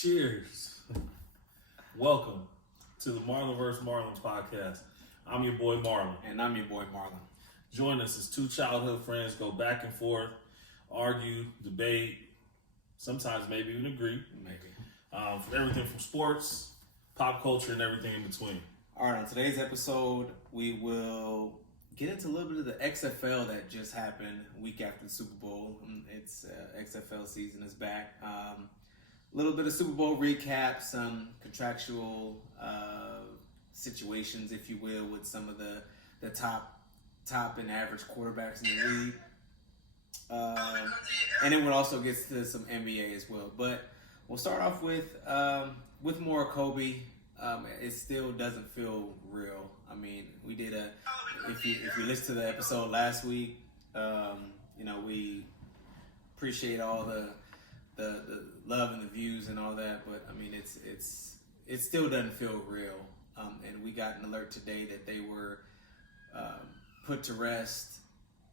Cheers. Welcome to the Marlon vs. Marlon podcast. I'm your boy Marlon. And I'm your boy Marlon. Join us as two childhood friends go back and forth, argue, debate, sometimes maybe even agree. For everything from sports, pop culture, and everything in between. All right, on today's episode, we will get into a little bit of the XFL that just happened week after the Super Bowl. It's XFL season is back. A little bit of Super Bowl recap, some contractual situations, if you will, with some of the top and average quarterbacks in the league. And it would also get to some NBA as well. But we'll start off with more Kobe. It still doesn't feel real. I mean, we did if you listened to the episode last week, we appreciate all the love and the views and all that, but I mean, it still doesn't feel real. And we got an alert today that they were put to rest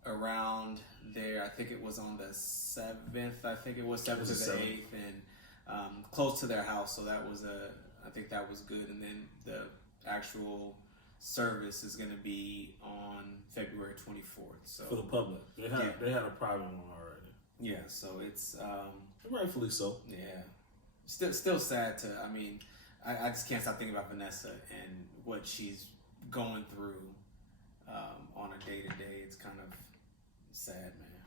around there. I think it was on the 7th. I think it was 7th to the 8th, and close to their house. So I think that was good. And then the actual service is going to be on February 24th. So for the public, they had a private one already. Yeah, so it's rightfully so. Yeah, still sad to. I mean, I just can't stop thinking about Vanessa and what she's going through on a day to day. It's kind of sad, man.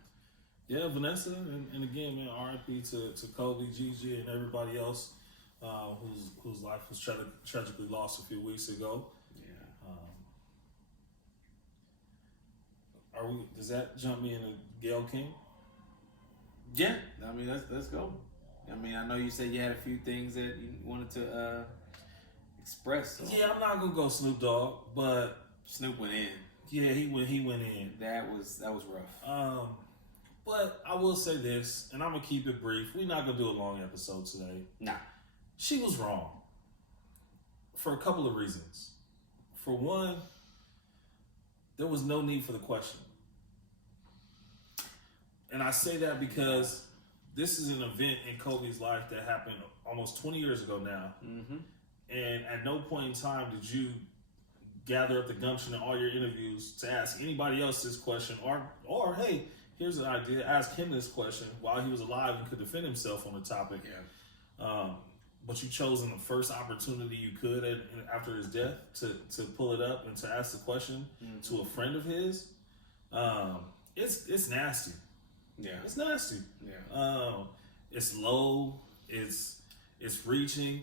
Yeah, Vanessa, and again, man, R.I.P. to Kobe, Gigi, and everybody else whose life was tragically lost a few weeks ago. Yeah. Does that jump me into Gayle King? Yeah, I mean, let's go. I mean, I know you said you had a few things that you wanted to express. So. Yeah, I'm not gonna go Snoop Dogg, but Snoop went in. Yeah, he went in. That was rough. But I will say this, and I'm gonna keep it brief. We're not gonna do a long episode today. Nah. She was wrong for a couple of reasons. For one, there was no need for the question. And I say that because this is an event in Kobe's life that happened almost 20 years ago now. Mm-hmm. And at no point in time did you gather up the gumption in all your interviews to ask anybody else this question, or hey, here's an idea, ask him this question while he was alive and could defend himself on the topic. Yeah. But you chose in the first opportunity you could after his death to pull it up and to ask the question to a friend of his. It's nasty. Yeah, it's nasty. Yeah, it's low. It's reaching,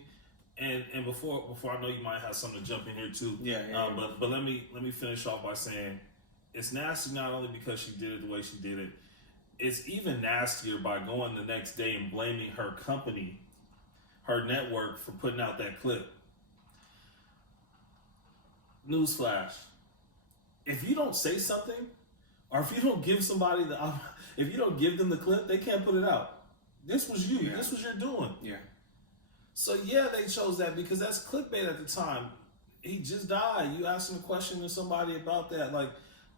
and before I know you might have something to jump in here too. Yeah. But let me finish off by saying it's nasty not only because she did it the way she did it. It's even nastier by going the next day and blaming her company, her network, for putting out that clip. Newsflash: if you don't say something, or if you don't give somebody if you don't give them the clip, they can't put it out. This was you. Yeah. This was your doing. Yeah. So yeah, they chose that because that's clickbait at the time. He just died. You asked him a question to somebody about that. Like,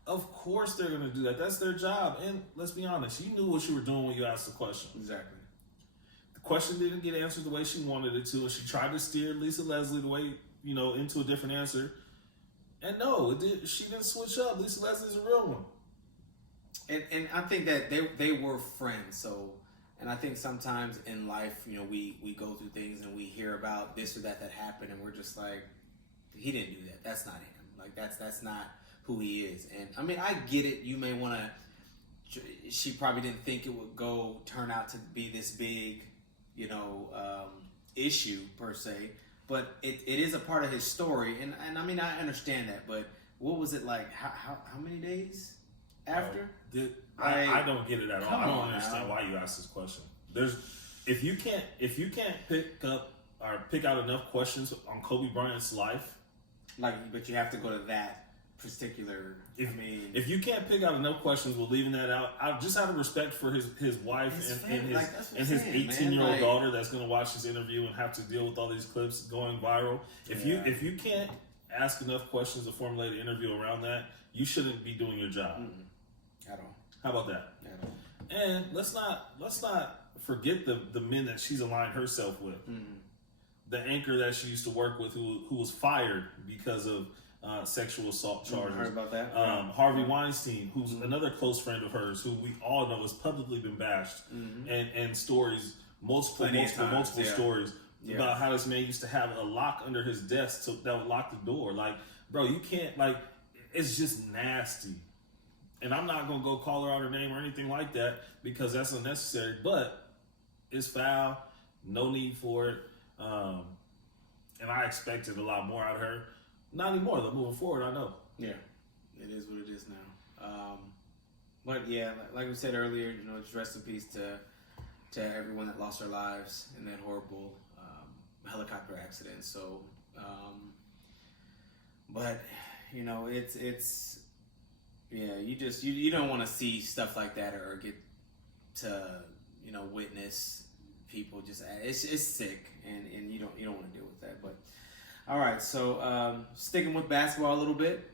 of course they're gonna do that. That's their job. And let's be honest, you knew what you were doing when you asked the question. Exactly. The question didn't get answered the way she wanted it to, and she tried to steer Lisa Leslie the way, into a different answer. And no, she didn't switch up. Lisa Leslie's a real one. And I think that they were friends. So, and I think sometimes in life, we go through things and we hear about this or that happened, and we're just like, he didn't do that. That's not him. Like that's not who he is. And I mean, I get it. You may want to. She probably didn't think it would turn out to be this big, issue per se. But it is a part of his story, and I mean, I understand that. But what was it like? How many days after? I don't get it at all. I don't understand why you asked this question. If you can't pick out enough questions on Kobe Bryant's life, but you have to go to that particular. If you can't pick out enough questions with leaving that out, I just out of respect for his wife and his 18-year-old daughter that's going to watch this interview and have to deal with all these clips going viral. If you can't ask enough questions to formulate an interview around that, you shouldn't be doing your job. At all. How about that? At all. And let's not forget the men that she's aligned herself with. Mm-hmm. The anchor that she used to work with, who was fired because of sexual assault charges. Heard about that? Harvey Weinstein, who's another close friend of hers, who we all know has publicly been bashed, and stories, multiple stories about how this man used to have a lock under his desk that would lock the door. Like, bro, you can't, like, it's just nasty. And I'm not gonna go call her out her name or anything like that because that's unnecessary. But it's foul, no need for it. And I expected a lot more out of her. Not anymore, though. Moving forward, I know. Yeah, it is what it is now. But yeah, like we said earlier, just rest in peace to everyone that lost their lives in that horrible helicopter accident. So, but it's you don't want to see stuff like that or get to witness people just it's sick and you don't want to deal with that. But all right, so sticking with basketball a little bit,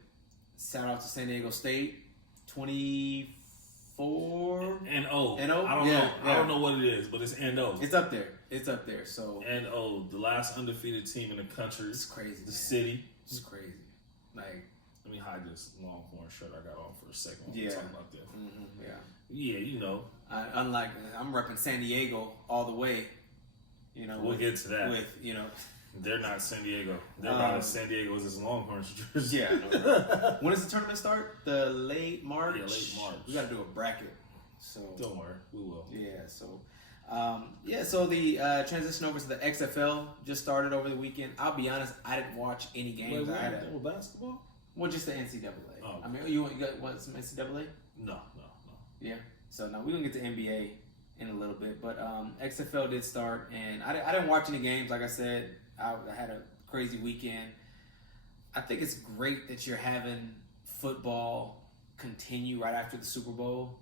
shout out to San Diego State, 24-0. I don't know what it is, but it's N-O. It's up there. So N-O, the last undefeated team in the country. It's crazy. The city. It's crazy. Like, let me hide this Longhorn shirt I got on for a second. Yeah. Talk about that. Mm-hmm, yeah. Unlike I'm repping San Diego all the way. We'll get to that. With they're not San Diego. They're not as San Diego as this Longhorns jersey. Yeah. No. When does the tournament start? The late March. Yeah, late March. We got to do a bracket. So don't worry, we will. Yeah. So. So the transition over to the XFL just started over the weekend. I'll be honest, I didn't watch any games. With basketball? Well, just the NCAA. Oh, okay. I mean, you want some NCAA? No. Yeah. So now we're gonna get to NBA in a little bit, but XFL did start, and I didn't watch any games. Like I said, I had a crazy weekend. I think it's great that you're having football continue right after the Super Bowl.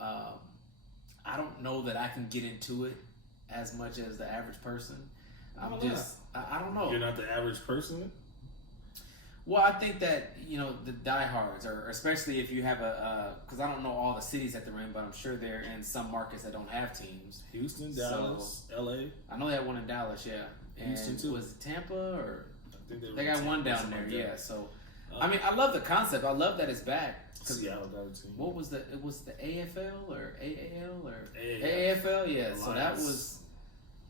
I don't know that I can get into it as much as the average person. I don't know. You're not the average person? Well, I think that, the diehards, or especially if you have because I don't know all the cities that they're in, but I'm sure they're in some markets that don't have teams. Houston, Dallas, LA. I know they have one in Dallas, yeah. And Houston too. Was it Tampa or? I think they got one down there, yeah. So, I mean, I love the concept. I love that it's back. Seattle got a team. What was it was the AFL or AAL or AAFL? Yeah. Alliance. So that was,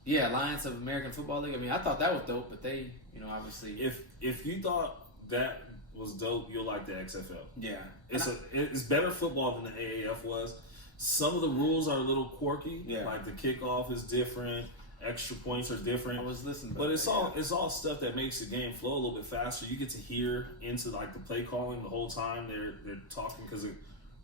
Alliance of American Football League. I mean, I thought that was dope, but they, obviously. If you thought that was dope, you'll like the XFL. Yeah. It's better football than the AAF was. Some of the rules are a little quirky. Yeah. Like the kickoff is different. Extra points are different. I was listening, but it's all stuff that makes the game flow a little bit faster. You get to hear into like the play calling the whole time. They're talking because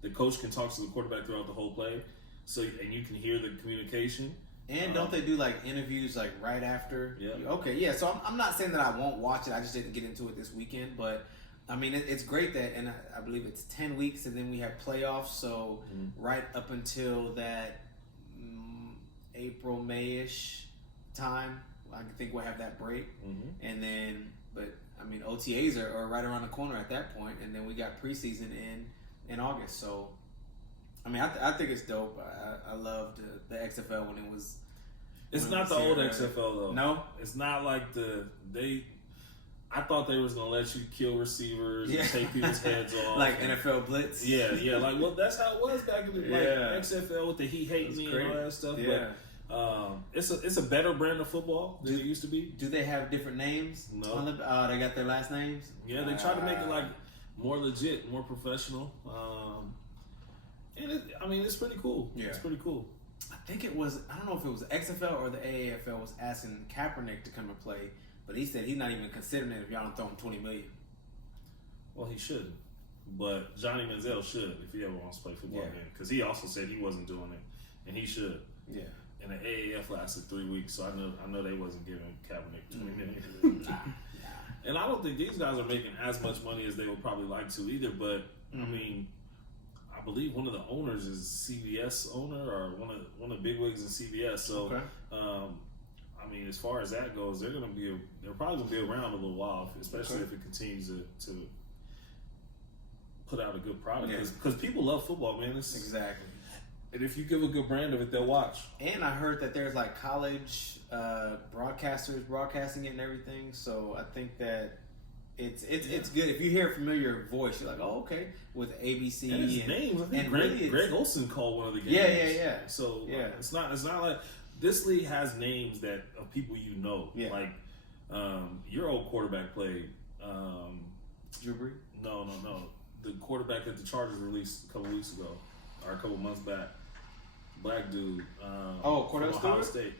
the coach can talk to the quarterback throughout the whole play. So and you can hear the communication. And don't they do like interviews like right after? Yeah. Okay, yeah. So I'm not saying that I won't watch it. I just didn't get into it this weekend. But I mean, it's great that, and I believe it's 10 weeks, and then we have playoffs. So right up until that April, May-ish time, I think we'll have that break. And then, but I mean, OTAs are right around the corner at that point, and then we got preseason in August. So, I mean, I think it's dope. I loved the XFL when it was. It's not the old XFL though. No, it's not like I thought they was gonna let you kill receivers and take people's heads off, like NFL Blitz. Yeah. Like, well, that's how it was back in the XFL with the he hate me and all that stuff. Yeah. But it's a better brand of football than it used to be. Do they have different names? No. They got their last names. Yeah, they try to make it like more legit, more professional. And it's pretty cool. Yeah. It's pretty cool. I think it was, I don't know if it was XFL or the AAFL was asking Kaepernick to come and play, but he said he's not even considering it if y'all don't throw him $20 million. Well, he shouldn't. But Johnny Manziel should if he ever wants to play football again. Because he also said he wasn't doing it, and he should. Yeah. And the AAF lasted 3 weeks, so I know they wasn't giving Kaepernick $20 million. Nah. And I don't think these guys are making as much money as they would probably like to either. But I mean, I believe one of the owners is CBS owner or one of the big wigs in CBS. So, okay. I mean, as far as that goes, they're probably gonna be around a little while, especially if it continues to put out a good product. Because people love football, man. Exactly. And if you give a good brand of it, they'll watch. And I heard that there's like college broadcasters broadcasting it and everything. So I think that it's good. If you hear a familiar voice, you're like, oh, okay, with ABC and his names. I think Greg Olson called one of the games. Yeah. So it's not like this league has names that of people you know. Yeah. Like your old quarterback played. Drew Brees? No. The quarterback that the Chargers released a couple weeks ago, or a couple months back. Black dude. Cordell Stewart? Ohio State.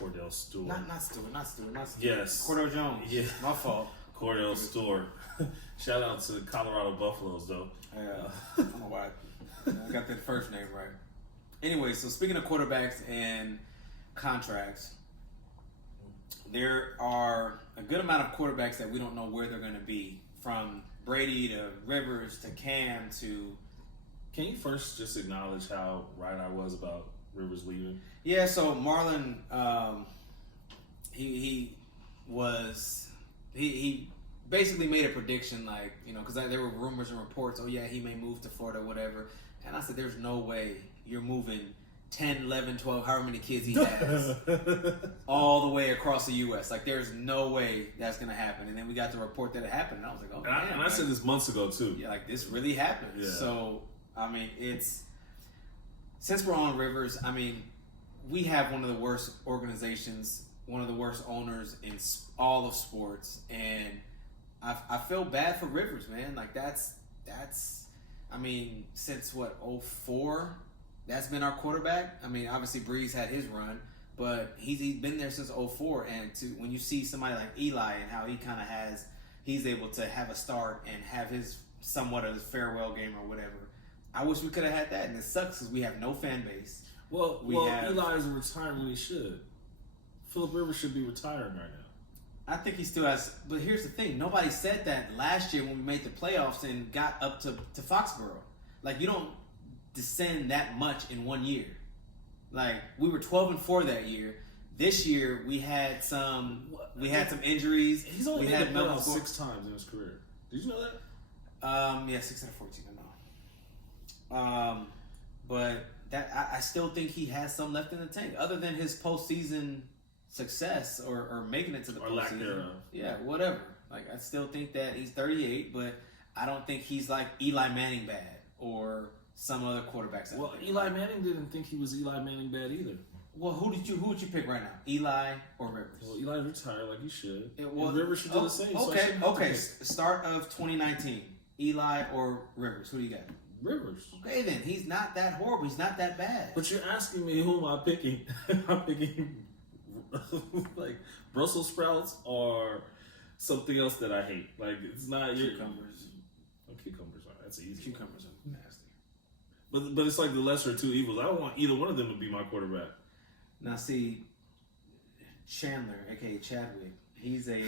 Cordell Stewart. Not Stewart. Yes. Cordell Jones. Yeah. My fault. Cordell Stewart. Shout out to Colorado Buffaloes, though. I don't know why. I got that first name right. Anyway, so speaking of quarterbacks and contracts, there are a good amount of quarterbacks that we don't know where they're going to be, from Brady to Rivers to Cam to... Can you first just acknowledge how right I was about Rivers leaving? Yeah, so Marlon, he basically made a prediction, like, because there were rumors and reports, oh yeah, he may move to Florida, whatever. And I said, there's no way you're moving 10, 11, 12, however many kids he has, all the way across the U.S. Like, there's no way that's going to happen. And then we got the report that it happened, and I was like, oh, man. And I said this months ago, too. Yeah, like, this really happened. Yeah. So... I mean, since we're on Rivers, I mean, we have one of the worst organizations, one of the worst owners in all of sports, and I feel bad for Rivers, man. Like, that's I mean, since what, 2004, that's been our quarterback. I mean, obviously Breeze had his run, but he's been there since 2004, and when you see somebody like Eli and how he kind of he's able to have a start and have his somewhat of his farewell game or whatever. I wish we could have had that, and it sucks because we have no fan base. Well, Eli is retiring when he should. Phillip Rivers should be retiring right now. I think he still has, but here's the thing. Nobody said that last year when we made the playoffs and got up to Foxborough. Like, you don't descend that much in 1 year. Like, we were 12-4 that year. This year, we had some injuries. He's only made the playoffs 6 times in his career. Did you know that? 6 out of 14, I know. But that I still think he has some left in the tank, other than his postseason success or making it to the postseason. Lack thereof. Yeah, whatever. Like, I still think that he's 38, but I don't think he's like Eli Manning bad or some other quarterbacks. Well, Eli Manning didn't think he was Eli Manning bad either. Well, who would you pick right now? Eli or Rivers? Well, Eli retired like he should. Rivers should do the same. Okay. Start of 2019. Eli or Rivers? Who do you got? Rivers. Okay, then he's not that horrible. He's not that bad. But you're asking me who am I picking? I'm picking like Brussels sprouts or something else that I hate. Like, it's not cucumbers. Cucumbers are that's easy. Cucumbers are nasty. But it's like the lesser of two evils. I don't want either one of them to be my quarterback. Now see, Chandler, aka Chadwick, he's a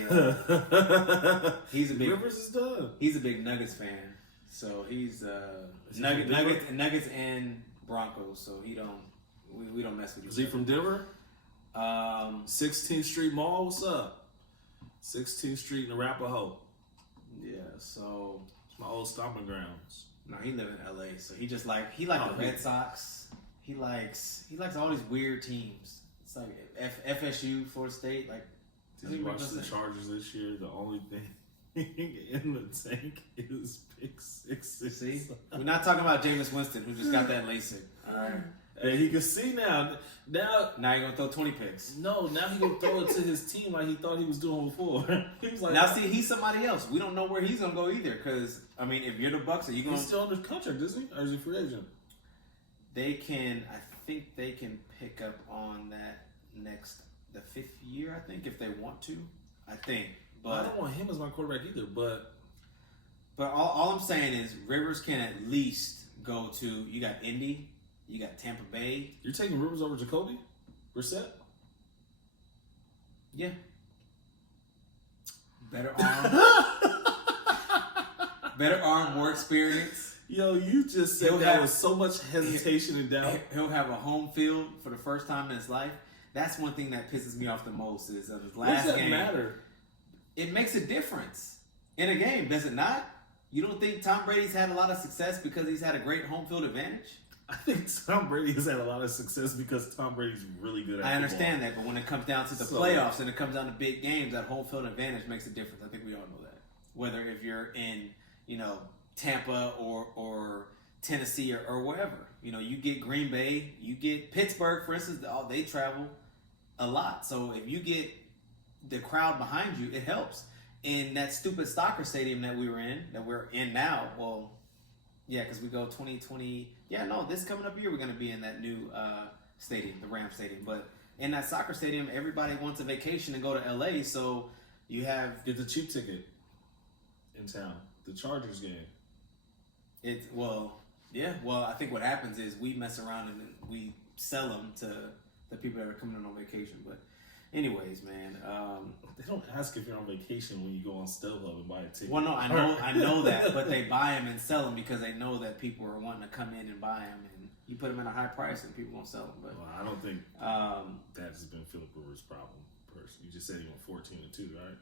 big Rivers is done. He's a big Nuggets fan. So he's Nuggets and Broncos. So we don't mess with. Is he from Denver? 16th Street Mall. What's up? 16th Street in Arapahoe. Yeah. So it's my old stomping grounds. No, he live in L.A. So he just the Red Sox. He likes all these weird teams. It's like FSU, Florida State. Like, did you watch the Chargers this year? The only thing in the tank is pick sixes. See, we're not talking about Jameis Winston, who just got that LASIK. All right. Hey, he can see now. Now you're gonna throw 20 picks. No, now he gonna throw it to his team like he thought he was doing before. He was like, now see, he's somebody else. We don't know where he's gonna go either. Because I mean, if you're the Bucks, are you gonna? He's still under contract, isn't he? Or is he free agent? I think they can pick up on that the 5th year. I think if they want to. I think. But I don't want him as my quarterback either. But all I'm saying is Rivers can at least go to. You got Indy. You got Tampa Bay. You're taking Rivers over Jacoby Brissett? Yeah. Better arm. Better arm, more experience. Yo, you just said that with so much hesitation and doubt. He'll have a home field for the first time in his life. That's one thing that pisses me off the most is of his last game. What does that matter? It makes a difference in a game, does it not? You don't think Tom Brady's had a lot of success because he's had a great home field advantage? I think Tom Brady has had a lot of success because Tom Brady's really good at football. I understand that, but when it comes down to the playoffs and it comes down to big games, that home field advantage makes a difference. I think we all know that. Whether if you're in, Tampa or Tennessee or wherever, you get Green Bay, you get Pittsburgh, for instance. They travel a lot, so if you get the crowd behind you, it helps. In that stupid soccer stadium that we're in now, well, yeah, because we go 2020. Yeah, no, this coming up year we're going to be in that new stadium, the Ram Stadium. But in that soccer stadium, everybody wants a vacation and go to LA, so you have get the cheap ticket in town, the Chargers game. I think what happens is we mess around and we sell them to the people that are coming on vacation. But anyways, man, they don't ask if you're on vacation when you go on StubHub and buy a ticket. Well, no, I know that, but they buy them and sell them because they know that people are wanting to come in and buy them, and you put them at a high price and people won't sell them. But I don't think that's been Philip Rivers' problem. Personally, you just said he went 14-2, right?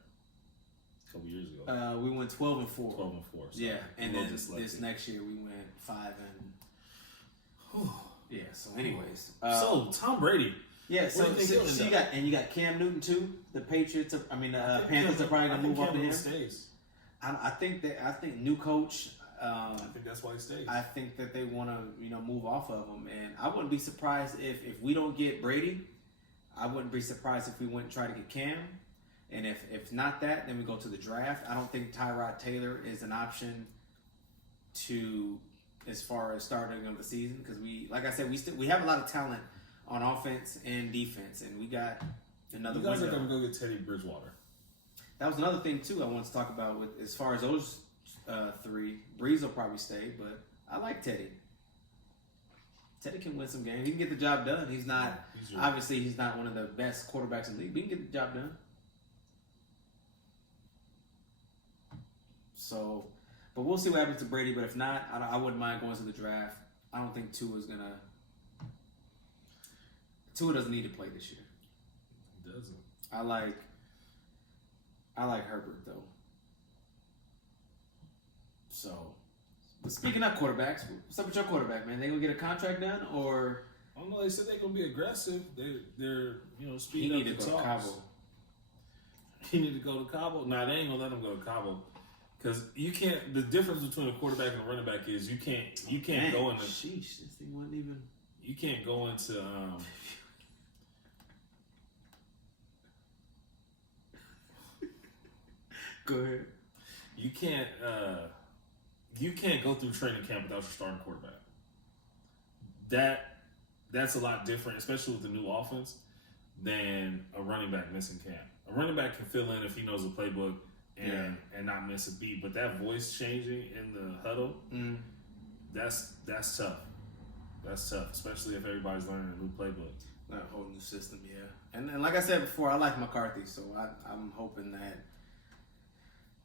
A couple years ago. We went 12-4. 12-4. So yeah, and then this next year we went 5 and. Yeah. So, anyways, so Tom Brady. Yeah. So you got Cam Newton too. The Patriots. Panthers are probably gonna move up to him. Stays. I think new coach. I think that's why he stays. I think that they want to move off of him, and I wouldn't be surprised if we don't get Brady. I wouldn't be surprised if we went and try to get Cam. And if not that, then we go to the draft. I don't think Tyrod Taylor is an option as far as starting of the season, because like I said, we have a lot of talent on offense and defense, and we got another. You guys are going to go get Teddy Bridgewater. That was another thing too I wanted to talk about with as far as those three. Breeze will probably stay, but I like Teddy. Teddy can win some games. He can get the job done. He's not obviously he's not one of the best quarterbacks in the league, but he can get the job done. So, but we'll see what happens to Brady. But if not, I wouldn't mind going to the draft. I don't think Tua doesn't need to play this year. He doesn't. I like Herbert though. So, but speaking of quarterbacks, what's up with your quarterback, man? They gonna get a contract done or? I don't know. They said they're gonna be aggressive. They're speeding up the talks. He need to go to Cabo. Nah, they ain't gonna let him go to Cabo. Because you can't. The difference between a quarterback and a running back is you can't go into. Sheesh, this thing wasn't even. You can't go into. Go ahead. You can't. You can't go through training camp without your starting quarterback. That's a lot different, especially with the new offense, than a running back missing camp. A running back can fill in if he knows the playbook. And not miss a beat, but that voice changing in the huddle, that's tough. That's tough, especially if everybody's learning a new playbook. A whole new system, yeah. And like I said before, I like McCarthy, so I'm hoping that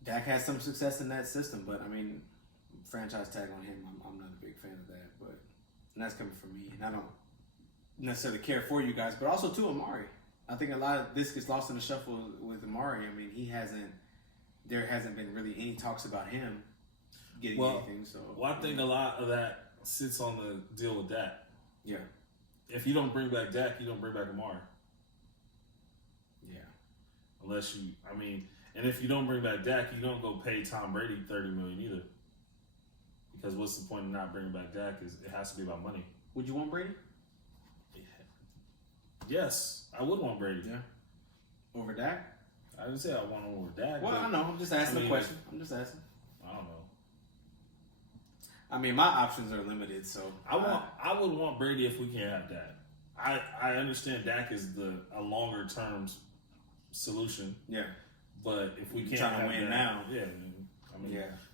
Dak has some success in that system. But I mean, franchise tag on him, I'm not a big fan of that. But that's coming from me, and I don't necessarily care for you guys, but also too Amari. I think a lot of this gets lost in the shuffle with Amari. I mean, there hasn't been really any talks about him getting anything. So I think a lot of that sits on the deal with Dak. Yeah. If you don't bring back Dak, you don't bring back Amari. Yeah. Unless and if you don't bring back Dak, you don't go pay Tom Brady $30 million either. Because what's the point of not bringing back Dak? Is it has to be about money. Would you want Brady? Yeah. Yes, I would want Brady. Yeah. Over Dak? I didn't say I want him over Dak. Well, I know. I'm just asking a question. I'm just asking. I don't know. I mean, my options are limited, so I would want Brady if we can't have Dak. I understand Dak is a longer term solution. Yeah. But if we can't trying to win Dak, now,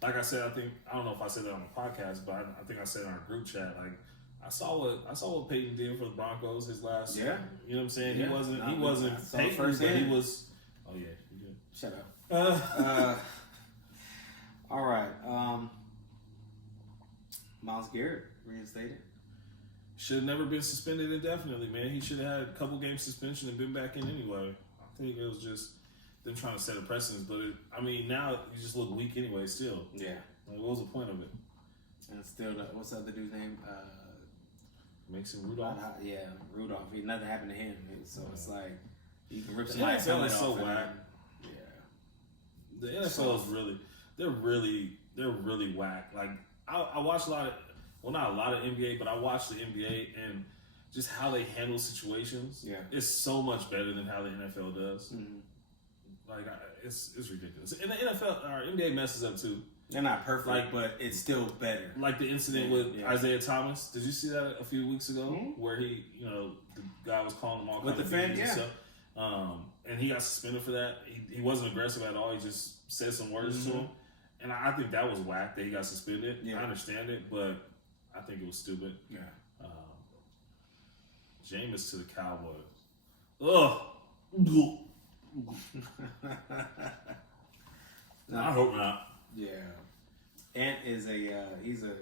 like I said, I don't know if I said that on the podcast, but I think I said in our group chat, like I saw what Peyton did for the Broncos his last. Yeah. You know what I'm saying? Yeah. He wasn't Peyton, but he was. Oh yeah, you did. Shut up. All right. Myles Garrett reinstated. Should have never been suspended indefinitely, man. He should have had a couple game suspension and been back in anyway. I think it was just them trying to set a precedent. But now you just look weak anyway. Still. Yeah. Like, what was the point of it? And still, what's the other dude's name? Mason Rudolph. Rudolph. Nothing happened to him, so it's like you can rip The somebody's NFL helmet is off. so whack. The NFL is they're really whack. Like I watch a lot of, well, not a lot of NBA, but I watch the NBA and just how they handle situations. Yeah, it's so much better than how the NFL does. Mm-hmm. Like it's ridiculous. And the NFL or NBA messes up too. They're not perfect, but it's still better. Like the incident with Isaiah Thomas. Did you see that a few weeks ago? Mm-hmm. Where he, the guy was calling him all with kind the of fan, and stuff. And he got suspended for that. He wasn't aggressive at all. He just said some words to him. And I think that was whack that he got suspended. Yeah. I understand it, but I think it was stupid. Yeah. Jameis to the Cowboys. Ugh. I hope not. Yeah. Ant is he's a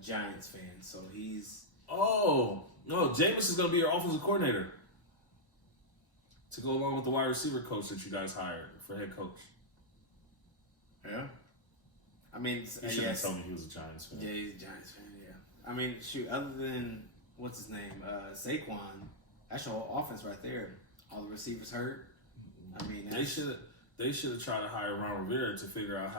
Giants fan, so he's... Oh, no, Jameis is going to be your offensive coordinator to go along with the wide receiver coach that you guys hired for head coach. Yeah. I mean... He shouldn't have told me he was a Giants fan. Yeah, he's a Giants fan, yeah. I mean, shoot, other than, what's his name, Saquon, that's your whole offense right there. All the receivers hurt. I mean, they should have tried to hire Ron Rivera to figure out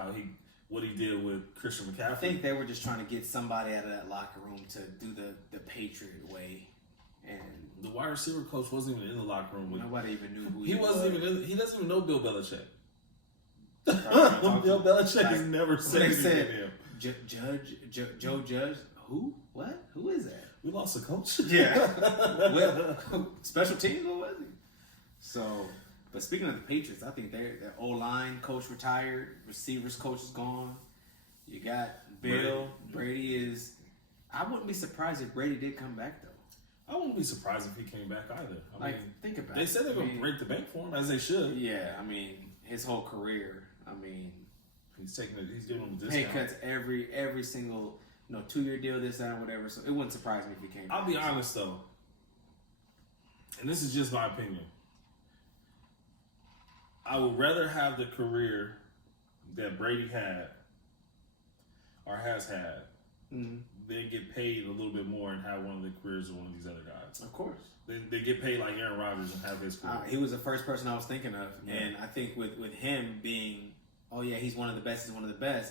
what he did with Christian McCaffrey. I think they were just trying to get somebody out of that locker room to do the Patriot way. And the wide receiver coach wasn't even in the locker room. Nobody even knew who he was. He doesn't even know Bill Belichick. Right, Bill Belichick has never said anything to him. Joe Judge? Who? What? Who is that? We lost a coach. Yeah. Special teams? What was he? So, but speaking of the Patriots, I think their O-line coach retired, receivers coach is gone. You got Bill. Brady is... I wouldn't be surprised if Brady did come back, though. I wouldn't be surprised if he came back either. I mean, think about it. They said they're going to break the bank for him, as they should. Yeah, I mean, his whole career, he's giving them a discount. Pay cuts every single, 2-year deal, this, that, whatever. So it wouldn't surprise me if he came back. I'll be honest, though. And this is just my opinion. I would rather have the career that Brady had or has had than get paid a little bit more and have one of the careers of one of these other guys. Of course. They get paid like Aaron Rodgers and have his career. He was the first person I was thinking of. Yeah. And I think with him being, he's one of the best,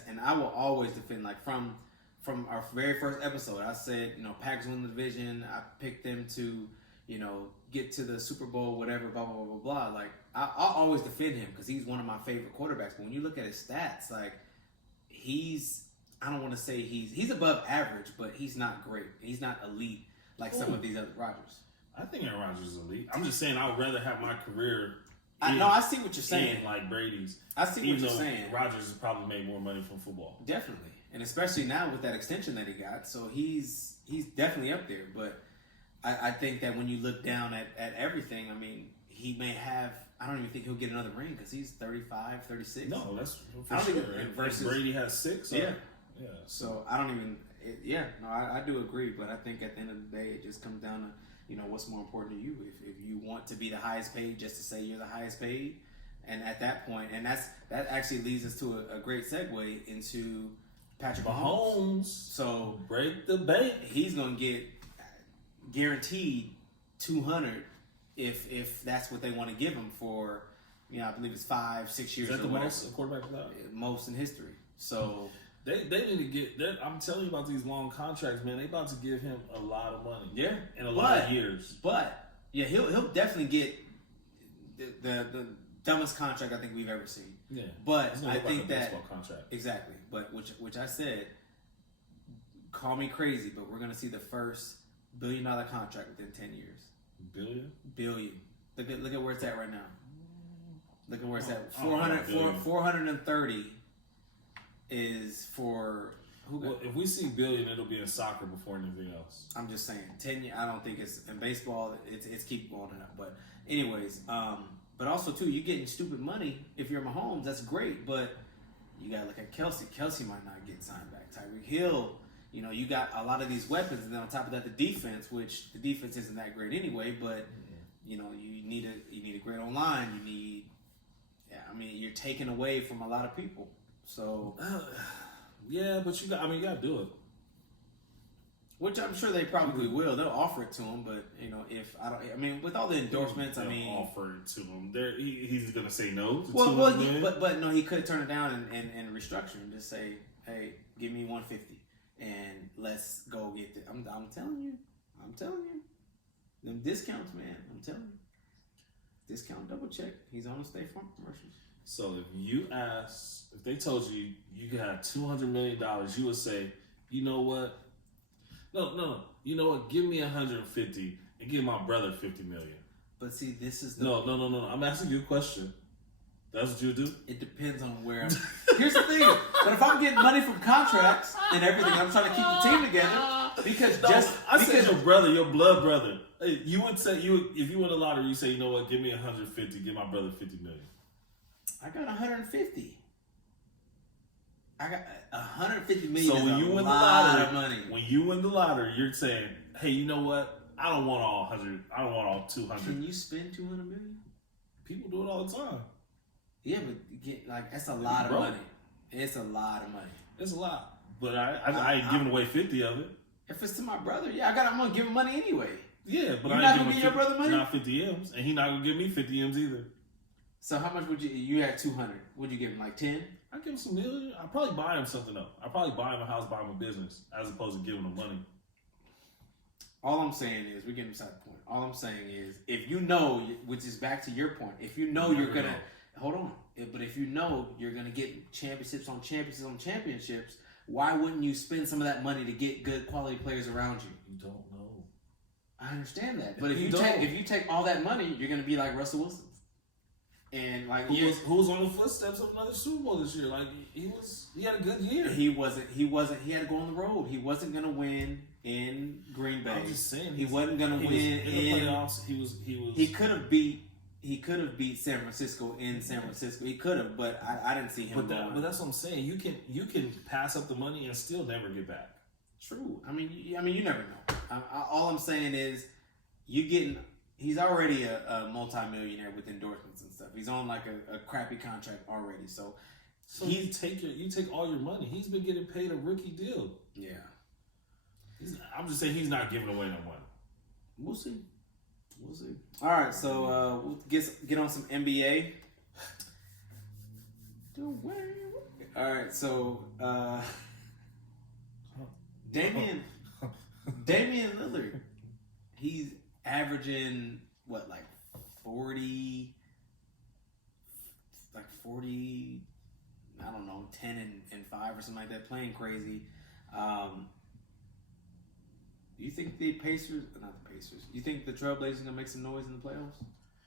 And I will always defend, like, from our very first episode, I said, Packers won the division. I picked them to, get to the Super Bowl, whatever, blah, blah, blah, blah, blah. Like, I'll always defend him because he's one of my favorite quarterbacks. But when you look at his stats, like, I don't want to say he's above average, but he's not great. He's not elite like some of these other Rodgers. I think Aaron Rodgers is elite. I'm just saying I would rather have my career. I see what you're saying. Like Brady's. I see what you're saying. Rodgers has probably made more money from football. Definitely. And especially now with that extension that he got. So he's definitely up there. But I think that when you look down at everything, he may have, I don't even think he'll get another ring because he's 35, 36. No, that's for sure. Versus Brady has 6. Yeah. So I don't even, I do agree. But I think at the end of the day, it just comes down to, what's more important to you. If you want to be the highest paid just to say you're the highest paid, and at that point, and that actually leads us to a great segue into Patrick Mahomes. So break the bank. He's gonna get guaranteed 200 if that's what they want to give him for. I believe it's 5-6 years. Is that the most a quarterback without? Most in history. So. They need to get. I'm telling you about these long contracts, man. They about to give him a lot of money. Yeah, in a lot of years. But he'll definitely get the dumbest contract I think we've ever seen. Yeah, but I think that contract. Exactly. But which I said, call me crazy, but we're gonna see the first $1 billion contract within 10 years. Billion. Look at where it's at right now. Look at where it's at. 430. Is for who? Well, if we see billion, it'll be in soccer before anything else. I'm just saying, 10 years. I don't think it's in baseball. It's keep going up. But anyways, but also too, you're getting stupid money if you're Mahomes. That's great, but you gotta look at Kelsey. Kelsey might not get signed back. Tyreek Hill. You got a lot of these weapons, and then on top of that, the defense, which the defense isn't that great anyway. But you need a great online. You're taking away from a lot of people. So yeah, but you got to do it. Which I'm sure they probably will. They'll offer it to him, but if I don't, I mean, with all the endorsements, They'll offer it to him. He's gonna say no. To but no, he could turn it down and restructure and just say, hey, give me 150 and let's go get it. I'm telling you, them discounts, man. I'm telling you, discount double check. He's on the State Farm commercials. So if they told you you got $200 million, you would say, you know what? No. You know what? Give me 150 and give my brother 50 million. But see, this is the no. I'm asking you a question. That's what you would do? It depends on where. Here's the thing. But if I'm getting money from contracts and everything, I'm trying to keep the team together because said your brother, your blood brother. You would say if you win the lottery, you say, you know what? Give me 150. Give my brother 50 million. I got 150. I got 150 million. So when you win the lottery, you're saying, "Hey, you know what? I don't want all 100. I don't want all 200." Can you spend 200 million? People do it all the time. Yeah, but that's a lot of money. It's a lot of money. It's a lot, but I ain't giving away 50 of it. If it's to my brother, I'm gonna give him money anyway. Yeah, but you're not gonna give your brother money. Not 50 M's, and he's not gonna give me 50 M's either. So how much would you had 200? Would you give him like 10? I'd give him some million. I'd probably buy him something else. I'd probably buy him a house, buy him a business, as opposed to giving him money. All I'm saying is, we're getting beside the point. All I'm saying is, if you know, which is back to your point, if you know you're gonna hold on, but if you know you're gonna get championships on championships on championships, why wouldn't you spend some of that money to get good quality players around you? You don't know. I understand that, but if you take all that money, you're gonna be like Russell Wilson. And like who was on the footsteps of another Super Bowl this year? Like he had a good year. He wasn't. He had to go on the road. He wasn't gonna win in Green Bay. I'm just saying he wasn't gonna win in the playoffs. He was. He could have beat San Francisco in San Francisco. He could have, but I didn't see him. But that's what I'm saying. You can pass up the money and still never get back. True. I mean, you never know. All I'm saying is, he's already a multi-millionaire with endorsements and stuff. He's on like a crappy contract already. So you take all your money. He's been getting paid a rookie deal. Yeah. I'm just saying he's not giving away no money. We'll see. All right, so we'll get on some NBA. All right, so Damian Lillard, he's averaging what, like 40, I don't know, 10 and 5 or something like that, playing crazy. Do you think the Pacers, you think the Trailblazers are going to make some noise in the playoffs?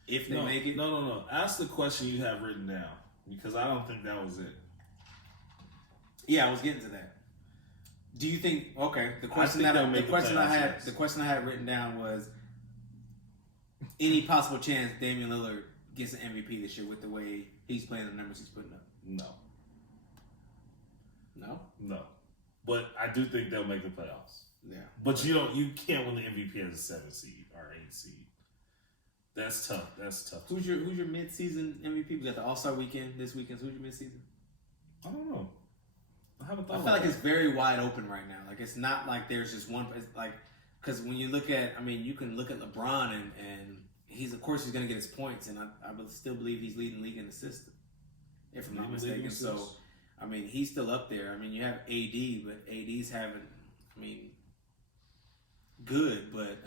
If they make it? No. Ask the question you have written down, because I don't think that was it. Yeah, I was getting to that. Do you think, okay, the question I had written down was, any possible chance Damian Lillard gets an MVP this year with the way he's playing, the numbers he's putting up? No. But I do think they'll make the playoffs. Yeah. But you can't win the MVP as a 7 seed or 8 seed. That's tough. Who's your mid-season MVP? We got the All-Star weekend this weekend. So who's your mid-season? I don't know. I haven't thought I feel like it's very wide open right now. Like, it's not like there's just one. It's like, because when you look at, you can look at LeBron and he's going to get his points, and I still believe he's leading league in assists, if I'm not mistaken. So, he's still up there. You have AD, but AD's having, good, but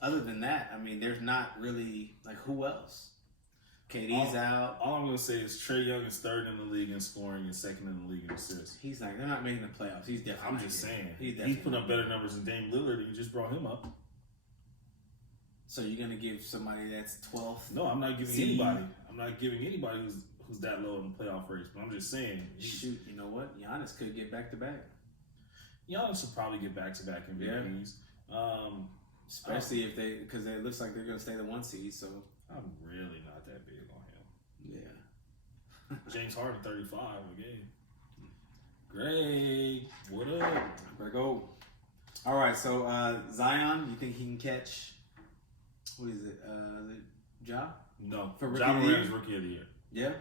other than that, there's not really, like, who else? KD's out. All I'm going to say is Trae Young is 3rd in the league in scoring and 2nd in the league in assists. He's like, they're not making the playoffs. He's definitely. I'm just saying. He's putting up better numbers than Dame Lillard, and you just brought him up. So you're going to give somebody that's 12th? No, I'm not giving anybody. I'm not giving anybody who's that low in the playoff race. But I'm just saying. Shoot, you know what? Giannis could get back-to-back. Giannis will probably get back-to-back MVPs. Yeah. Especially because it looks like they're going to stay the 1 seed, so. I'm really not that big on him. Yeah. James Harden, 35 a game. Great. What up? Better go. All right, so Zion, you think he can catch, what is it, Ja? No. For Ja Morant's Rookie of the Year. Yeah?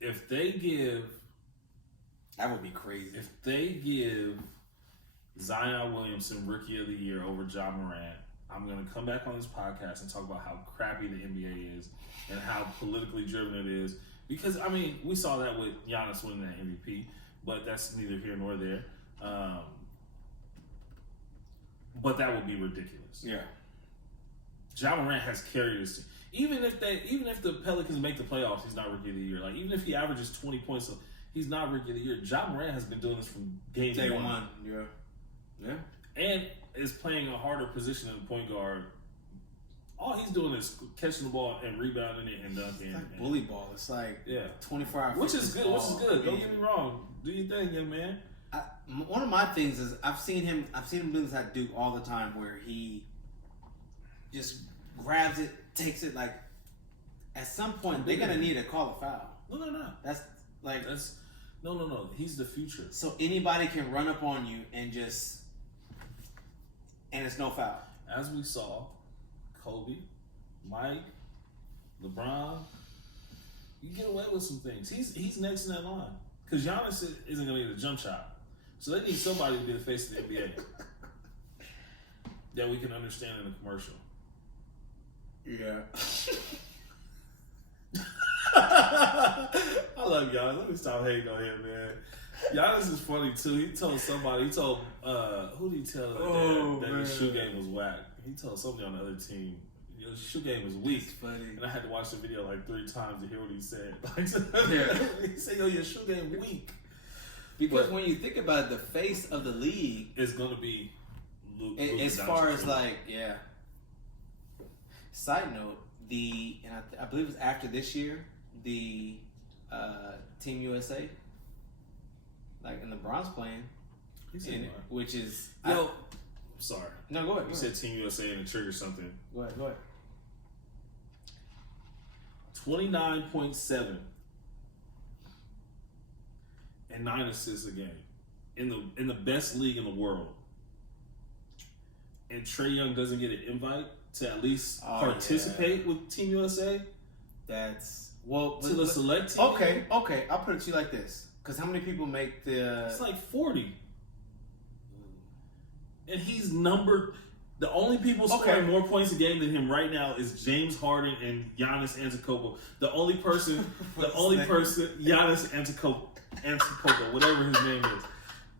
If they give... That would be crazy. If they give Zion Williamson, Rookie of the Year over Ja Morant. I'm going to come back on this podcast and talk about how crappy the NBA is and how politically driven it is. Because, I mean, we saw that with Giannis winning that MVP, but that's neither here nor there. But that would be ridiculous. Yeah. Ja Morant has carried his team. Even if the Pelicans make the playoffs, he's not Rookie of the Year. Like, even if he averages 20 points, he's not Rookie of the Year. Ja Morant has been doing this from day one. Yeah. And is playing a harder position than point guard. All he's doing is catching the ball and rebounding it and dunking. It's like bully ball. It's like 24 hours. Which is good. Don't get me wrong. Do your thing, young man. One of my things is I've seen him do this at Duke all the time, where he just grabs it, takes it. Like, at some point they're gonna need to call a foul. No. That's no. He's the future. So anybody can run up on you and it's no foul. As we saw, Kobe, Mike, LeBron, you get away with some things. He's next in that line because Giannis isn't gonna get a jump shot. So they need somebody to be the face of the NBA that we can understand in a commercial. Yeah. I love Giannis. Let me stop hating on him, man. Giannis is funny too. He told who did he tell that his shoe game was whack? He told somebody on the other team your shoe game was weak. That's funny. And I had to watch the video like 3 times to hear what he said. He said, "Yo, your shoe game weak." Because when you think about it, the face of the league is going to be Luke. As far as Side note, I believe it was after this year, the Team USA, like in the bronze playing, which is sorry. No, go ahead. You said Team USA and it triggered something. Go ahead. 29.7 and 9 assists a game in the best league in the world. And Trae Young doesn't get an invite to at least participate with Team USA. That's to the select team. Okay. I'll put it to you like this: because how many people make the? It's like 40, and he's numbered. The only people scoring more points a game than him right now is James Harden and Giannis Antetokounmpo. The only person, Giannis Antetokounmpo, whatever his name is.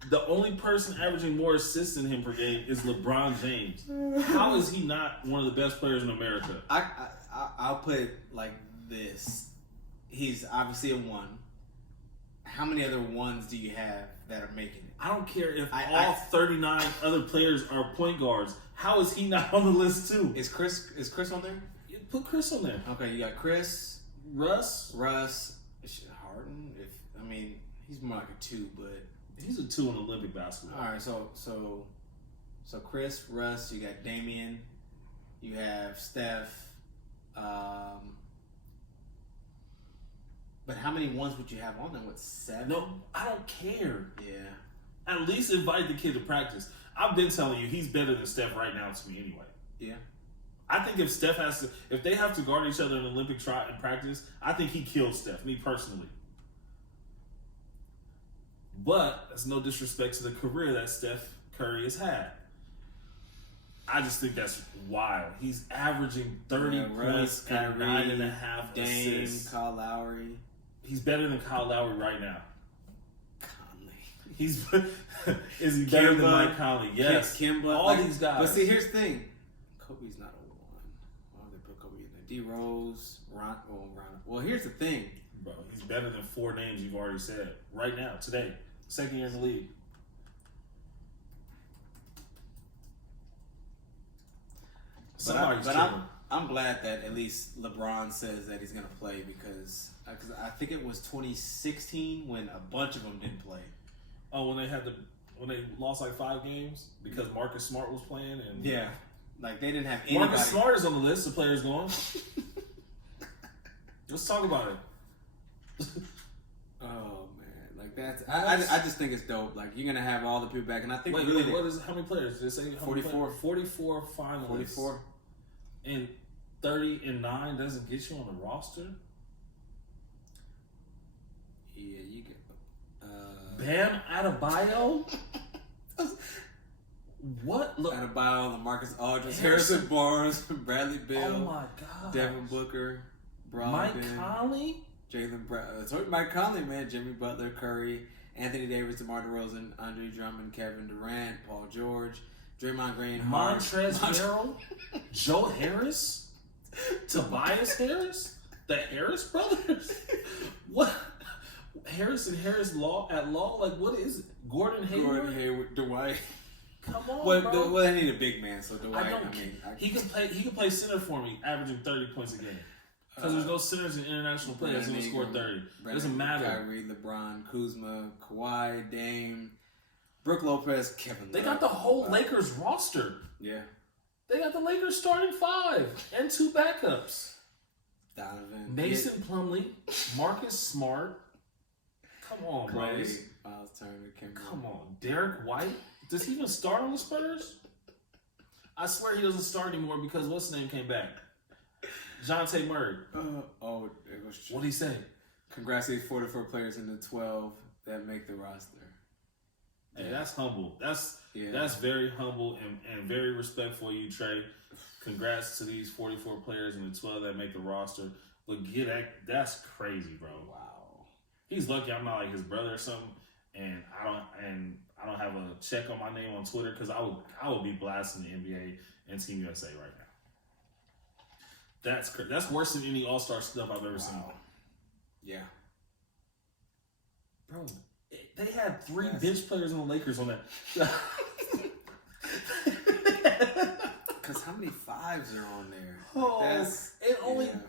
The only person averaging more assists than him per game is LeBron James. How is he not one of the best players in America? I'll put it like this: he's obviously a 1. How many other 1s do you have that are making it? I don't care if all 39 other players are point guards. How is he not on the list too? Is Chris on there? Put Chris on there. Okay, you got Chris, Russ, Harden. He's more like a 2, but he's a 2 in Olympic basketball. All right, so Chris, Russ. You got Damian. You have Steph. But how many 1s would you have on there? What, 7? No, I don't care. Yeah. At least invite the kid to practice. I've been telling you, he's better than Steph right now to me anyway. Yeah. I think if they have to guard each other in Olympic in practice, I think he kills Steph, me personally. But that's no disrespect to the career that Steph Curry has had. I just think that's wild. He's averaging 30 points and 9.5 assists. Kyle Lowry. He's better than Kyle Lowry right now. Conley. Is he better than Mike Conley? Yes. Kimba. All these guys. But see, here's the thing. Kobe's not a 1. Why would they put Kobe in there? D Rose, Ron. Well, here's the thing. Bro, he's better than 4 names you've already said. Right now, today. Second year in the league. But I'm glad that at least LeBron says that he's going to play because I think it was 2016 when a bunch of them didn't play. Oh, when they lost like 5 games because Marcus Smart was playing and like they didn't have anybody. Marcus Smart is on the list of players going. Let's talk about it. Oh man, like that's I just think it's dope. Like you're gonna have all the people back, and I think how many players? Did they say 44? 44 finalists. 44. And 30-9 doesn't get you on the roster. Yeah, you get Bam Adebayo. What? Look, Adebayo, LaMarcus Aldridge, Harrison Barnes, Bradley Beal. Oh my God. Devin Booker, Brogdon, Mike Conley, Jalen Brown. Mike Conley, man. Jimmy Butler, Curry, Anthony Davis, DeMar DeRozan, Andre Drummond, Kevin Durant, Paul George, Draymond Green, Montrezl Harrell, Joe Harris, Tobias Harris, the Harris brothers. What? Harris and Harris at law? Like, what is it? Gordon Hayward, Dwight. Come on, bro. Well, they need a big man, so Dwight. He can play center for me, averaging 30 points a game. Because there's no centers in international play that's going to score 30. It doesn't matter. Kyrie, LeBron, Kuzma, Kawhi, Dame, Brook Lopez, Kevin Love. They got the whole Lakers roster. Yeah. They got the Lakers starting 5 and 2 backups. Donovan. Mason Plumlee, Marcus Smart. Come on, Clay, boys. Miles Turner, Come on. Derek White. Does he even start on the Spurs? I swear he doesn't start anymore because what's his name came back? Jonte Murray. It was true. What'd he say? Congrats to 44 players in the 12 that make the roster. Hey, that's humble. That's very humble and very respectful of you, Trey. Congrats to these 44 players in the 12 that make the roster. But that's crazy, bro. Wow. He's lucky I'm not like his brother or something, and I don't have a check on my name on Twitter because I would be blasting the NBA and Team USA right now. That's worse than any All-Star stuff I've ever seen. Yeah. Bro, they had 3 bench players on the Lakers on that. Because how many 5s are on there?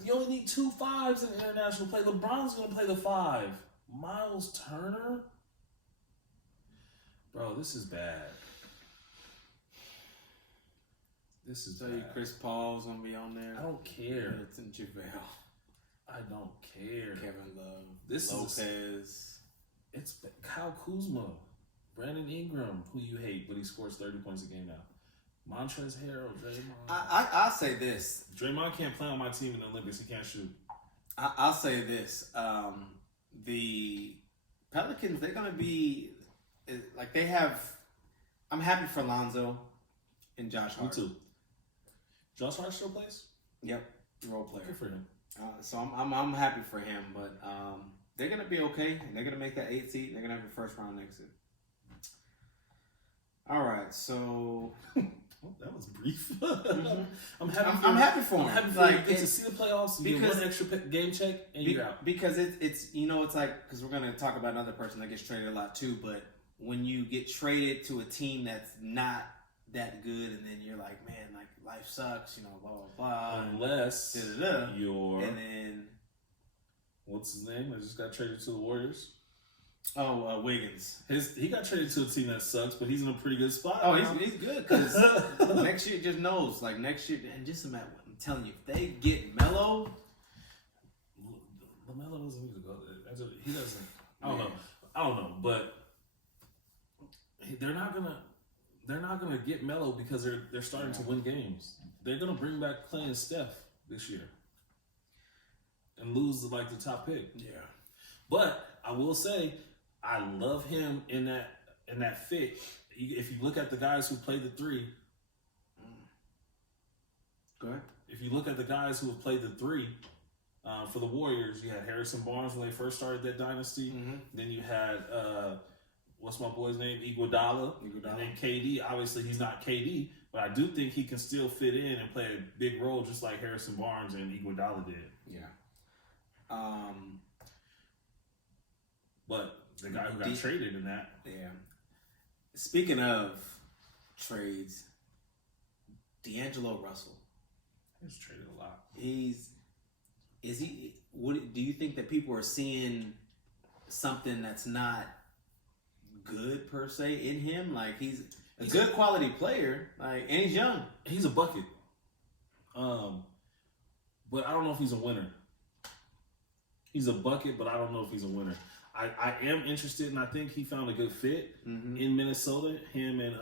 You only need 2 5s in international play. LeBron's going to play the 5. Miles Turner? Bro, this is bad. This is bad. Chris Paul's going to be on there. I don't care. It's in JaVale. I don't care. Kevin Love. Lopez. It's Kyle Kuzma. Brandon Ingram, who you hate, but he scores 30 points a game now. Montrezl Harrell, Draymond. I'll say this. Draymond can't play on my team in the Olympics. He can't shoot. I'll say this. The Pelicans, they're going to be, like they have, I'm happy for Lonzo and Josh Hart. Me too. Josh Hart still plays? Yep. Role player. Good for him. So I'm happy for him, but they're going to be okay, and they're going to make that 8th seed, and they're going to have a first round exit. All right, so... that was brief. Mm-hmm. I'm happy for him. I'm happy for you. Get to see the playoffs. You get one extra game check, and you're out. Because it's it's like, because we're going to talk about another person that gets traded a lot too, but when you get traded to a team that's not that good, and then you're like, man, like, life sucks, blah, blah, blah. Unless you're... And then... What's his name? I just got traded to the Warriors. Oh, Wiggins. He got traded to a team that sucks, but he's in a pretty good spot. Oh, he's good because next year just knows. Like next year, and just imagine. I'm telling you, if they get Melo, LaMelo doesn't need to go there. He doesn't. I don't know, but they're not gonna get Melo because they're starting to win games. They're gonna bring back Clay and Steph this year and lose the top pick. Yeah, but I will say. I love him in that fit. If you look at the guys who played the 3, go ahead. If you look at the guys who have played the 3 for the Warriors, you had Harrison Barnes when they first started that dynasty. Mm-hmm. Then you had what's my boy's name, Iguodala, and then KD. Obviously, he's not KD, but I do think he can still fit in and play a big role, just like Harrison Barnes and Iguodala did. Yeah. But the guy who got traded in that. Yeah. Speaking of trades, D'Angelo Russell. He's traded a lot. Do you think that people are seeing something that's not good per se in him? Like he's a good quality player, and he's young. He's a bucket. But I don't know if he's a winner. He's a bucket, but I don't know if he's a winner. I am interested, and I think he found a good fit in Minnesota. Him and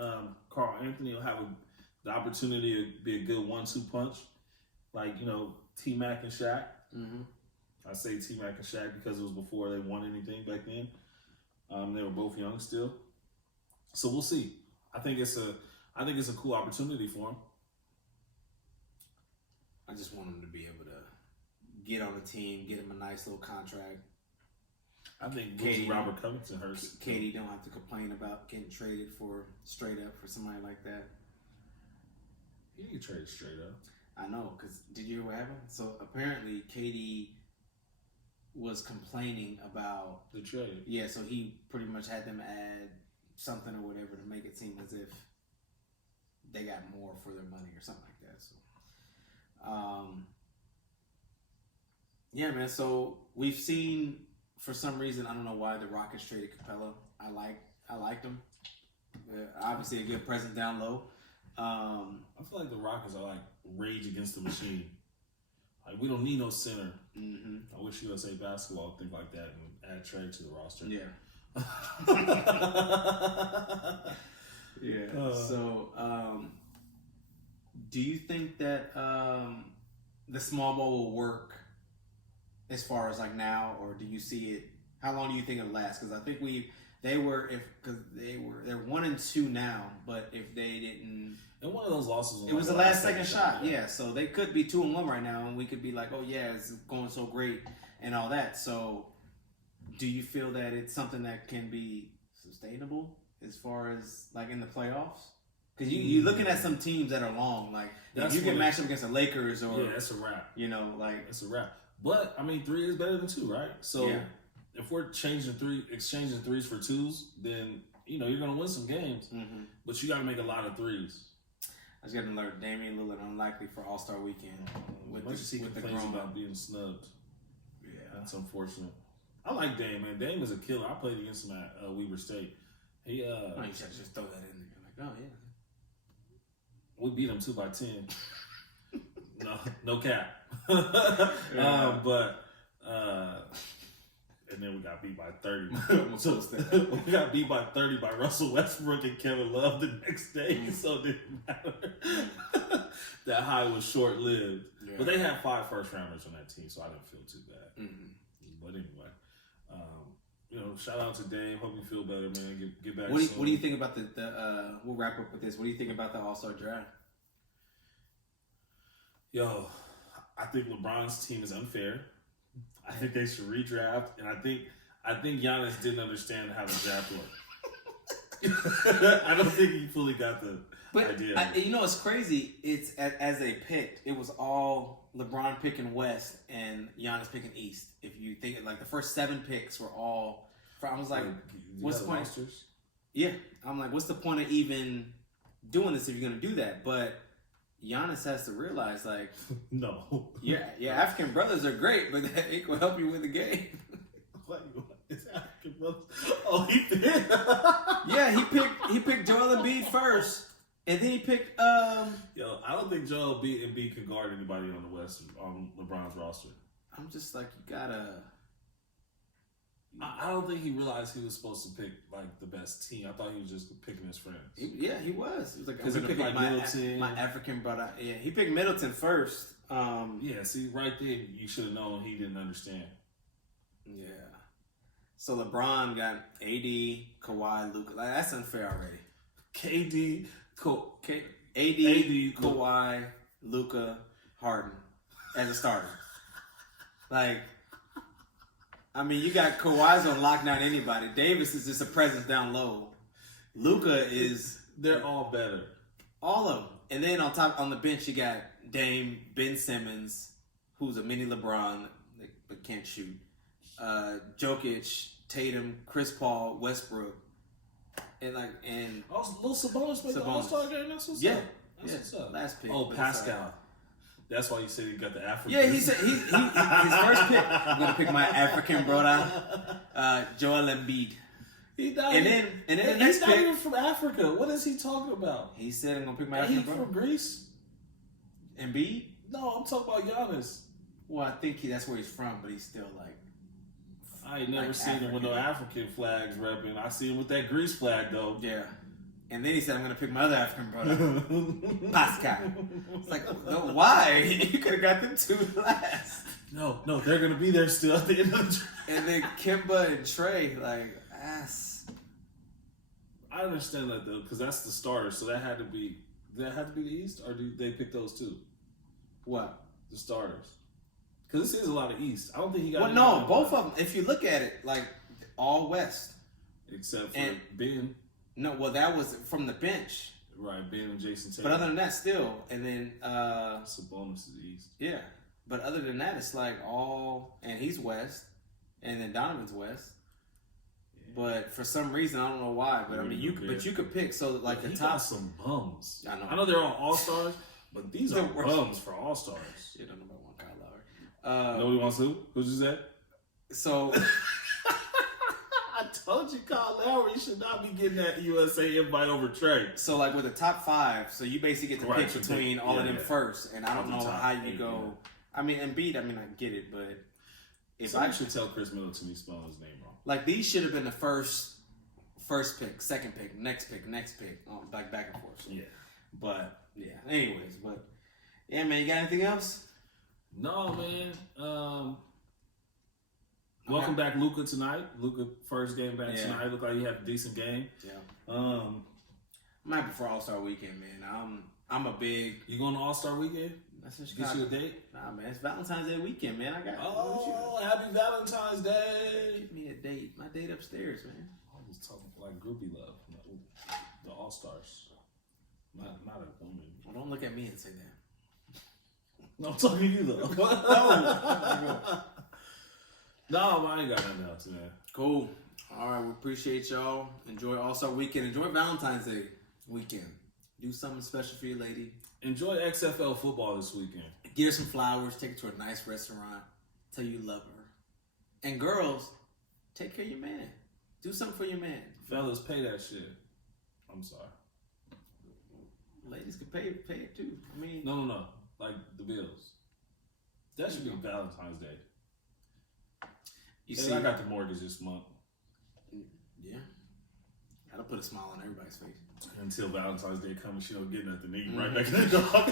Carl Anthony will have the opportunity to be a good 1-2 punch, like T-Mac and Shaq. Mm-hmm. I say T-Mac and Shaq because it was before they won anything back then. They were both young still, so we'll see. I think it's I think it's a cool opportunity for him. I just want him to be able to get on the team, get him a nice little contract. I think Robert Covington hurts. KD don't have to complain about getting traded for straight up for somebody like that. He didn't get traded straight up. I know, because did you hear what happened? So apparently KD was complaining about the trade. Yeah, so he pretty much had them add something or whatever to make it seem as if they got more for their money or something like that. So, yeah, man. So we've seen, for some reason, I don't know why the Rockets traded Capella. I liked him. Obviously, a good presence down low. I feel like the Rockets are like Rage Against the Machine. Like, we don't need no center. Mm-hmm. I wish USA Basketball would think like that and add Trey to the roster. Yeah. Yeah. So, do you think that the small ball will work as far as like now, or do you see it? How long do you think it'll last? Because I think they're 1-2 now, but if they didn't, and one of those losses, it was the last second shot. Yeah, so they could be 2-1 right now, and we could be like, oh yeah, it's going so great and all that. So, do you feel that it's something that can be sustainable as far as like in the playoffs? Because you're looking at some teams that are long, like if you get matched up against the Lakers, or it's a wrap. You know, like it's a wrap. But I mean, 3 is better than 2, right? So if we're exchanging threes for 2s, then you're gonna win some games. Mm-hmm. But you got to make a lot of 3s. I was getting alert. Damian Lillard unlikely for All-Star Weekend. With he complains about being snubbed. Yeah, that's unfortunate. I like Dame, man. Dame is a killer. I played against him at Weber State. He you should just throw that in there. Like, oh yeah. We beat him 2-10. No cap. And then we got beat by 30. We got beat by 30 by Russell Westbrook and Kevin Love the next day. So it didn't matter. That high was short-lived. Yeah. But they had 5 first-rounders on that team, so I didn't feel too bad. Mm-hmm. But anyway, shout out to Dame. Hope you feel better, man. Get back. What do you think about the we'll wrap up with this. What do you think about the All-Star draft? Yo, I think LeBron's team is unfair. I think they should redraft, and I think Giannis didn't understand how the draft worked. I don't think he fully got the idea. It's crazy. It's as they picked, it was all LeBron picking West and Giannis picking East. If you think like the first 7 picks were all, I was like, what's the point? Monsters? Yeah, I'm like, what's the point of even doing this if you're gonna do that? But Giannis has to realize, like, no, yeah, African brothers are great, but it will help you win the game. What? It's African brothers? Oh, he did. Yeah, he picked Joel Embiid first, and then he picked Yo, I don't think Joel Embiid can guard anybody on the West on LeBron's roster. I'm just like, you gotta. I don't think he realized he was supposed to pick like the best team. I thought he was just picking his friends. He was. He was like, because he picked like Middleton. My African brother. Yeah, he picked Middleton first. Yeah, see, right there, you should have known he didn't understand. Yeah. So LeBron got AD, Kawhi, Luka. Like, that's unfair already. AD, Kawhi, Luka, Harden as a starter. Like, I mean, you got Kawhi's on lockdown anybody. Davis is just a presence down low. Luka is... They're all better. All of them. And then on the bench, you got Dame, Ben Simmons, who's a mini LeBron, but can't shoot. Jokic, Tatum, Chris Paul, Westbrook. And little Sabonis made the All-Star game. That's what's up. That's what's up. Last pick. Oh, Pascal. That's why you said he got the African. Yeah, he said his first pick. I'm gonna pick my African brother, Joel Embiid. And then the he's not even from Africa. What is he talking about? He said I'm gonna pick my African brother. He's from Greece. Embiid? No, I'm talking about Giannis. Well, I think that's where he's from, but he's still like. I ain't never seen him with no African flags repping. I see him with that Greece flag though. Yeah. And then he said, I'm going to pick my other African brother, Pascal. It's like, no, why? You could have got them 2 last. No, they're going to be there still at the end of the draft. And then Kemba and Trey, like, ass. I understand that though, because that's the starters. So that had to be the East, or do they pick those two? What? The starters. Because this is a lot of East. I don't think he got. Well, no, both of them. If you look at it, like all West, except for Ben. No, well, that was from the bench. Right, Ben and Jason Tatum. But other than that, still, and then Sabonis is East. Yeah, but other than that, it's like all, and he's West, and then Donovan's West. Yeah. But for some reason, I don't know why. But I mean, you could pick. So like the top. Got some bums. I know they're all stars, but these are bums for all stars. You don't know about one Kyle Lowry. Nobody wants who? Who'd you say? So. I told you, Kyle Lowry should not be getting that USA invite over Trey. So, like with the top 5, so you basically get to pick between all of them first, and I don't know how you go. I mean, Embiid, I get it, but if I should tell Chris Middleton he's spelling his name wrong. Like these should have been the first pick, second pick, next pick, back and forth. So. Yeah, but yeah. Anyways, but yeah, man, you got anything else? No, man. Welcome back, Luka, tonight. Luka, first game back tonight. Looked like he had a decent game. Yeah. I'm happy for All-Star Weekend, man. I'm a big... You going to All-Star Weekend? That's in Chicago. Get you a date? Nah, man. It's Valentine's Day weekend, man. I got... Oh, happy Valentine's Day. Give me a date. My date upstairs, man. I was talking like groupie love. The All-Stars. Not a woman. Well, don't look at me and say that. No, I'm talking to you, though. No. No, I ain't got nothing else, man. Cool. All right, we appreciate y'all. Enjoy All-Star Weekend. Enjoy Valentine's Day weekend. Do something special for your lady. Enjoy XFL football this weekend. Get her some flowers. Take her to a nice restaurant. Tell you love her. And girls, take care of your man. Do something for your man. Fellas, pay that shit. I'm sorry. Ladies can pay it too. I mean, no. Like the bills. That should be Valentine's Day. You see, I got the mortgage this month. Yeah. Gotta put a smile on everybody's face. Until Valentine's Day comes and she don't get nothing, then you right back in the dog.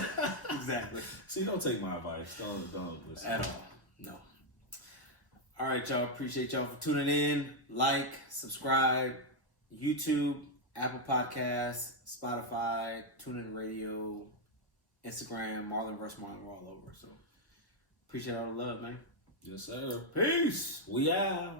Exactly. See, don't take my advice. Don't listen. At all. No. All right, y'all. Appreciate y'all for tuning in. Like, subscribe, YouTube, Apple Podcasts, Spotify, TuneIn Radio, Instagram, Marlon vs. Marlon. We're all over. So appreciate all the love, man. Yes, sir. Peace. We out.